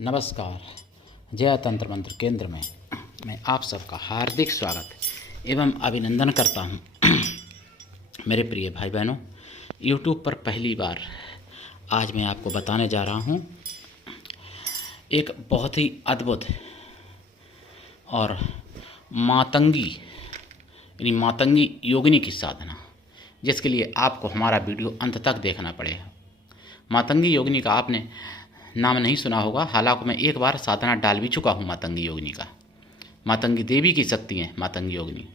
नमस्कार। जय तंत्र मंत्र केंद्र में मैं आप सबका हार्दिक स्वागत एवं अभिनंदन करता हूं। मेरे प्रिय भाई बहनों, YouTube पर पहली बार आज मैं आपको बताने जा रहा हूं एक बहुत ही अद्भुत और मातंगी यानी मातंगी योगिनी की साधना, जिसके लिए आपको हमारा वीडियो अंत तक देखना पड़ेगा। मातंगी योगिनी का आपने नाम नहीं सुना होगा, हालांकि मैं एक बार साधना डाल भी चुका हूँ मातंगी योगिनी का। मातंगी देवी की शक्ति है मातंगी योगिनी।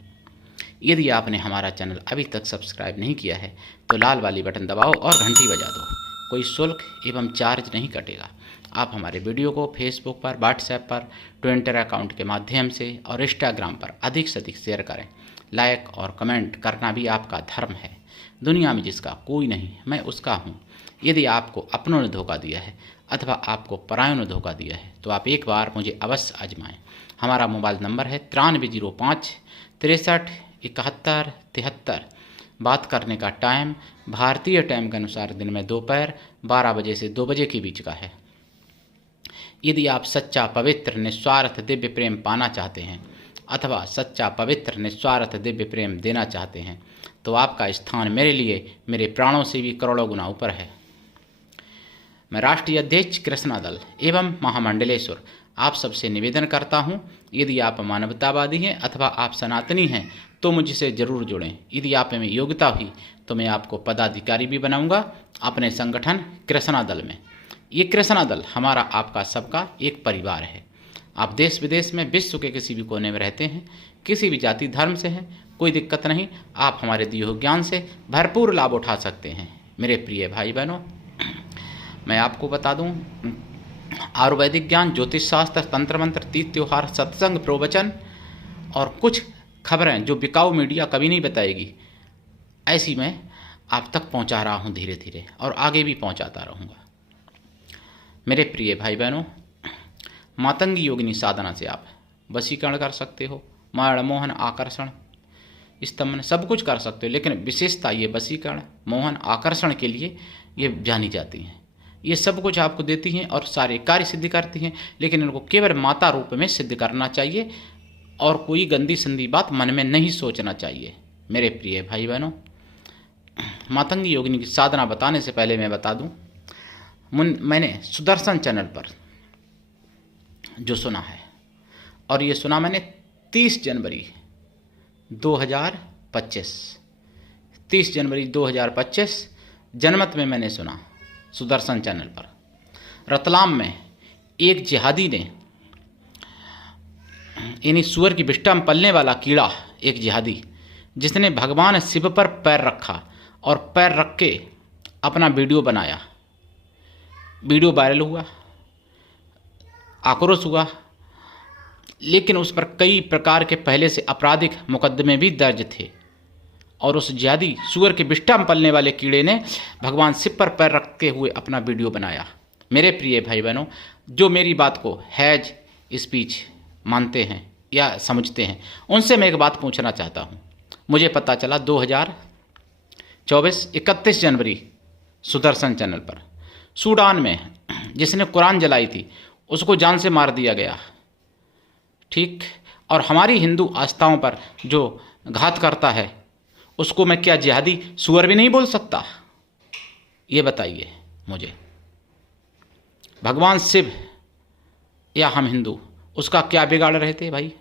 यदि आपने हमारा चैनल अभी तक सब्सक्राइब नहीं किया है तो लाल वाली बटन दबाओ और घंटी बजा दो। कोई शुल्क एवं चार्ज नहीं कटेगा। आप हमारे वीडियो को फेसबुक पर, व्हाट्सएप पर, ट्विटर अकाउंट के माध्यम से और इंस्टाग्राम पर अधिक से अधिक शेयर करें। लाइक और कमेंट करना भी आपका धर्म है। दुनिया में जिसका कोई नहीं, मैं उसका हूँ। यदि आपको अपनों ने धोखा दिया है अथवा आपको परायों ने धोखा दिया है तो आप एक बार मुझे अवश्य आजमाएं। हमारा मोबाइल नंबर है 9305 63 71 73। बात करने का टाइम भारतीय टाइम के अनुसार दिन में दोपहर 12 बजे से 2 बजे के बीच का है। यदि आप सच्चा पवित्र निस्वार्थ दिव्य प्रेम पाना चाहते हैं अथवा सच्चा पवित्र निस्वार्थ दिव्य प्रेम देना चाहते हैं तो आपका स्थान मेरे लिए मेरे प्राणों से भी करोड़ों गुना ऊपर है। मैं राष्ट्रीय अध्यक्ष कृष्णा दल एवं महामंडलेश्वर आप सबसे निवेदन करता हूं, यदि आप मानवतावादी हैं अथवा आप सनातनी हैं तो मुझसे ज़रूर जुड़ें। यदि आप में योग्यता हुई तो मैं आपको पदाधिकारी भी बनाऊंगा अपने संगठन कृष्णा दल में। ये कृष्णा दल हमारा आपका सबका एक परिवार है। आप देश विदेश में विश्व के किसी भी कोने में रहते हैं, किसी भी जाति धर्म से हैं, कोई दिक्कत नहीं। आप हमारे दिए हुए ज्ञान से भरपूर लाभ उठा सकते हैं। मेरे प्रिय भाई बहनों, मैं आपको बता दूं, आयुर्वेदिक ज्ञान, ज्योतिष शास्त्र, तंत्र मंत्र, तीज त्योहार, सत्संग, प्रवचन और कुछ खबरें जो बिकाऊ मीडिया कभी नहीं बताएगी, ऐसी मैं आप तक पहुंचा रहा हूं धीरे धीरे और आगे भी पहुंचाता रहूंगा। मेरे प्रिय भाई बहनों, मातंगी योगिनी साधना से आप वशीकरण कर सकते हो, मारण, मोहन, आकर्षण, स्तंभन, सब कुछ कर सकते हो। लेकिन विशेषता ये वशीकरण, मोहन, आकर्षण के लिए ये जानी जाती हैं। ये सब कुछ आपको देती हैं और सारे कार्य सिद्ध करती हैं, लेकिन इनको केवल माता रूप में सिद्ध करना चाहिए और कोई गंदी संदी बात मन में नहीं सोचना चाहिए। मेरे प्रिय भाई बहनों, मातंगी योगिनी की साधना बताने से पहले मैं बता दूं, मैंने सुदर्शन चैनल पर जो सुना है, और ये सुना मैंने 30 जनवरी 2025 30 जनवरी 2025 जनमत में मैंने सुना सुदर्शन चैनल पर। रतलाम में एक जिहादी ने, यानी सुअर की विष्ठा में पलने वाला कीड़ा, एक जिहादी जिसने भगवान शिव पर पैर रखा और पैर रख के अपना वीडियो बनाया। वीडियो वायरल हुआ, आक्रोश हुआ, लेकिन उस पर कई प्रकार के पहले से आपराधिक मुकदमे भी दर्ज थे। और उस जिहादी सुअर के विष्ठा में पलने वाले कीड़े ने भगवान शिव पर पैर रखते हुए अपना वीडियो बनाया। मेरे प्रिय भाई बहनों, जो मेरी बात को हैज स्पीच मानते हैं या समझते हैं, उनसे मैं एक बात पूछना चाहता हूँ। मुझे पता चला 2024 31 जनवरी सुदर्शन चैनल पर सूडान में जिसने कुरान जलाई थी उसको जान से मार दिया गया। ठीक, और हमारी हिंदू आस्थाओं पर जो घात करता है उसको मैं क्या जिहादी सुअर भी नहीं बोल सकता? ये बताइए मुझे। भगवान शिव या हम हिंदू, उसका क्या बिगाड़ रहे थे भाई?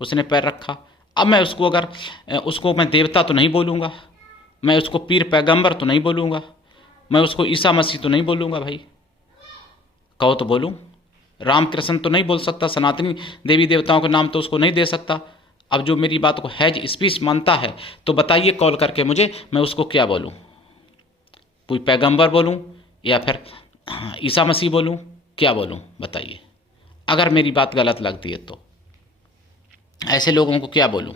उसने पैर रखा। अब मैं उसको उसको मैं देवता तो नहीं बोलूँगा, मैं उसको पीर पैगंबर तो नहीं बोलूँगा, मैं उसको ईसा मसीह तो नहीं बोलूँगा भाई। कहो तो बोलूँ? रामकृष्ण तो नहीं बोल सकता, सनातनी देवी देवताओं के नाम तो उसको नहीं दे सकता। अब जो मेरी बात को हैज स्पीच मानता है तो बताइए कॉल करके मुझे, मैं उसको क्या बोलूं? कोई पैगंबर बोलूं या फिर ईसा मसीह बोलूं? क्या बोलूं बताइए? अगर मेरी बात गलत लगती है तो ऐसे लोगों को क्या बोलूं?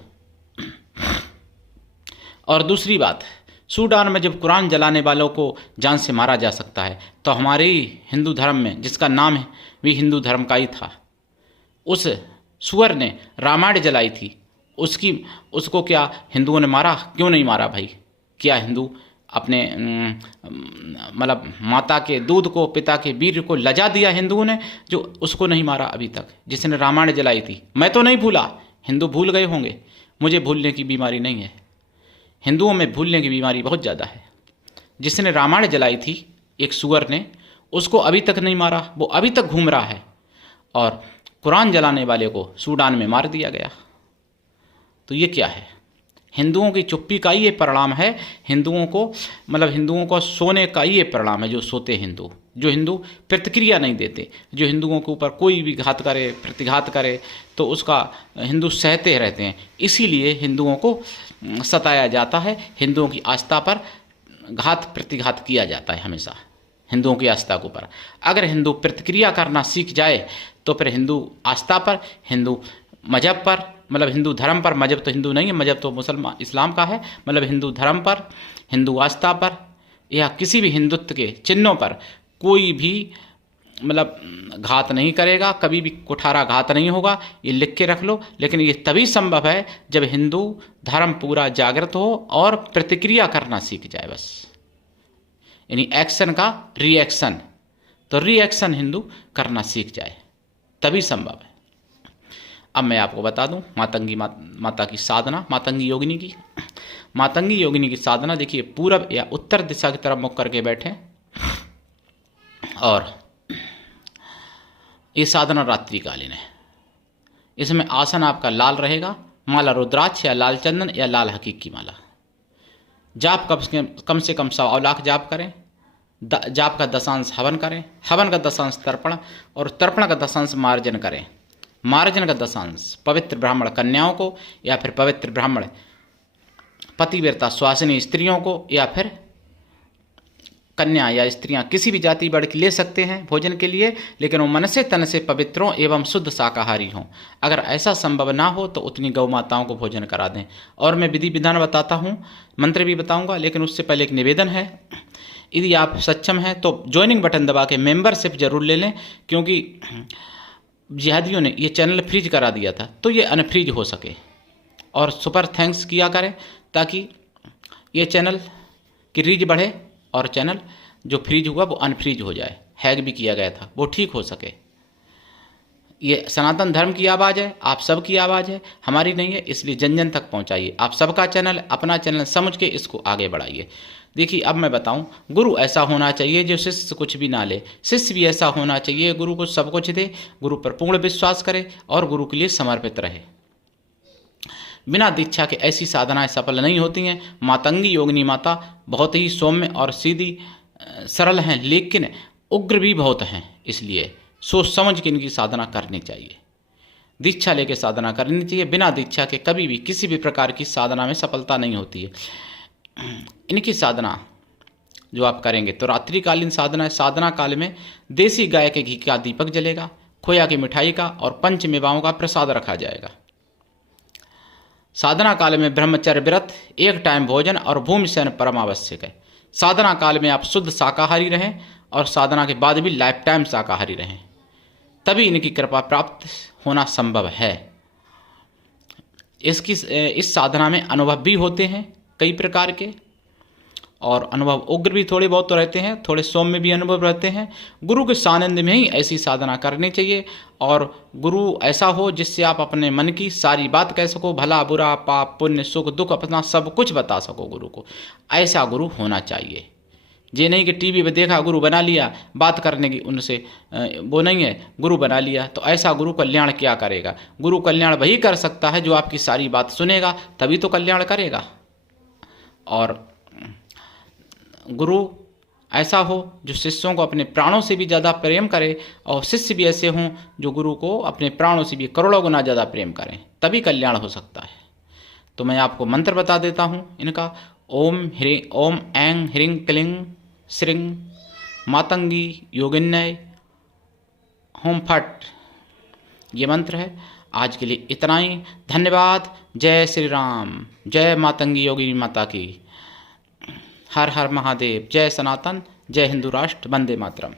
और दूसरी बात, सूडान में जब कुरान जलाने वालों को जान से मारा जा सकता है तो हमारे ही हिंदू धर्म में, जिसका नाम है भी हिंदू धर्म का ही था, उस सुअर ने रामायण जलाई थी, उसको क्या हिंदुओं ने मारा? क्यों नहीं मारा भाई? क्या हिंदू अपने मतलब माता के दूध को, पिता के वीर को लजा दिया हिंदुओं ने, जो उसको नहीं मारा अभी तक, जिसने रामायण जलाई थी। मैं तो नहीं भूला, हिंदू भूल गए होंगे, मुझे भूलने की बीमारी नहीं है। हिंदुओं में भूलने की बीमारी बहुत ज़्यादा है। जिसने रामायण जलाई थी एक सुअर ने, उसको अभी तक नहीं मारा, वो अभी तक घूम रहा है। और कुरान जलाने वाले को सूडान में मार दिया गया। तो ये क्या है? हिंदुओं की चुप्पी का ही ये परिणाम है। हिंदुओं को मतलब हिंदुओं को सोने का ही ये परिणाम है, जो सोते हिंदू, जो हिंदू प्रतिक्रिया नहीं देते, जो हिंदुओं के ऊपर कोई भी घात करे, प्रतिघात करे तो उसका हिंदू सहते रहते हैं। इसीलिए हिंदुओं को सताया जाता है, हिंदुओं की आस्था पर घात प्रतिघात किया जाता है हमेशा, हिंदुओं की आस्था के ऊपर। अगर हिंदू प्रतिक्रिया करना सीख जाए तो फिर हिंदू आस्था पर, हिंदू मजहब पर, मतलब हिंदू धर्म पर, मजहब तो हिंदू नहीं है, मजहब तो मुसलमान इस्लाम का है, मतलब हिंदू धर्म पर, हिंदू आस्था पर या किसी भी हिंदुत्व के चिन्हों पर कोई भी मतलब घात नहीं करेगा, कभी भी कुठारा घात नहीं होगा, ये लिख के रख लो। लेकिन ये तभी संभव है जब हिंदू धर्म पूरा जागृत हो और प्रतिक्रिया करना सीख जाए, बस यानी एक्शन का रिएक्शन, तो रिएक्शन हिंदू करना सीख जाए तभी संभव है। अब मैं आपको बता दूं मातंगी माता की साधना, मातंगी योगिनी की। मातंगी योगिनी की साधना देखिए, पूरब या उत्तर दिशा की तरफ मुख करके बैठें और ये साधना रात्रिकालीन है। इसमें आसन आपका लाल रहेगा, माला रुद्राक्ष या लाल चंदन या लाल हकीक की माला। जाप कम से कम 100 लाख जाप करें। जाप का दशांश हवन करें, हवन का दशांश तर्पण और तर्पण का दशांश मार्जन करें। मार्जन का दशांश पवित्र ब्राह्मण कन्याओं को या फिर पवित्र ब्राह्मण पतिव्रता स्वासिनी स्त्रियों को या फिर कन्या या स्त्रियां किसी भी जाति वर्ग की ले सकते हैं भोजन के लिए, लेकिन वो मन से तन से पवित्र हों एवं शुद्ध शाकाहारी हों। अगर ऐसा संभव ना हो तो उतनी गौ माताओं को भोजन करा दें। और मैं विधि विधान बताता हूँ, मंत्र भी बताऊँगा, लेकिन उससे पहले एक निवेदन है। यदि आप सक्षम हैं तो ज्वाइनिंग बटन दबा के मेंबरशिप जरूर ले लें, क्योंकि जिहादियों ने ये चैनल फ्रीज करा दिया था, तो ये अनफ्रीज हो सके। और सुपर थैंक्स किया करें ताकि ये चैनल की रीच बढ़े और चैनल जो फ्रीज हुआ वो अनफ्रीज हो जाए, हैक भी किया गया था, वो ठीक हो सके। ये सनातन धर्म की आवाज़ है, आप सबकी आवाज़ है, हमारी नहीं है, इसलिए जन जन तक पहुंचाइए। आप सबका चैनल, अपना चैनल समझ के इसको आगे बढ़ाइए। देखिए अब मैं बताऊं, गुरु ऐसा होना चाहिए जो शिष्य से कुछ भी ना ले, शिष्य भी ऐसा होना चाहिए गुरु को सब कुछ दे, गुरु पर पूर्ण विश्वास करे और गुरु के लिए समर्पित रहे। बिना दीक्षा के ऐसी साधनाएं सफल नहीं होती हैं। मातंगी योगिनी माता बहुत ही सौम्य और सीधी सरल हैं, लेकिन उग्र भी बहुत हैं, इसलिए सोच समझ के इनकी साधना करनी चाहिए। दीक्षा लेके साधना करनी चाहिए। बिना दीक्षा के कभी भी किसी भी प्रकार की साधना में सफलता नहीं होती है। इनकी साधना जो आप करेंगे तो रात्रिकालीन साधना है। साधना काल में देसी गाय के घी का दीपक जलेगा, खोया की मिठाई का और पंच मेवाओं का प्रसाद रखा जाएगा। साधना काल में ब्रह्मचर्य व्रत, एक टाइम भोजन और भूमि शयन परम आवश्यक है। साधना काल में आप शुद्ध शाकाहारी रहें और साधना के बाद भी लाइफ टाइम शाकाहारी रहें, तभी इनकी कृपा प्राप्त होना संभव है। इस साधना में अनुभव भी होते हैं कई प्रकार के, और अनुभव उग्र भी थोड़े बहुत तो रहते हैं, थोड़े सौम्य भी अनुभव रहते हैं। गुरु के सानिध्य में ही ऐसी साधना करनी चाहिए, और गुरु ऐसा हो जिससे आप अपने मन की सारी बात कह सको, भला बुरा पाप पुण्य सुख दुख अपना सब कुछ बता सको गुरु को। ऐसा गुरु होना चाहिए। ये नहीं कि टीवी पे देखा गुरु बना लिया, बात करने की उनसे वो नहीं है, गुरु बना लिया तो ऐसा गुरु कल्याण क्या करेगा? गुरु कल्याण वही कर सकता है जो आपकी सारी बात सुनेगा, तभी तो कल्याण करेगा। और गुरु ऐसा हो जो शिष्यों को अपने प्राणों से भी ज़्यादा प्रेम करे, और शिष्य भी ऐसे हों जो गुरु को अपने प्राणों से भी करोड़ों गुना ज़्यादा प्रेम करें, तभी कल्याण हो सकता है। तो मैं आपको मंत्र बता देता हूँ इनका। ओम ऐं ह्रीं क्लीं श्रीं मातंगी योगिन्यै होम फट, ये मंत्र है। आज के लिए इतना ही, धन्यवाद। जय श्री राम, जय मातंगी योगिनी माता की। हर हर महादेव, जय सनातन, जय हिंदू राष्ट्र, वंदे मातरम।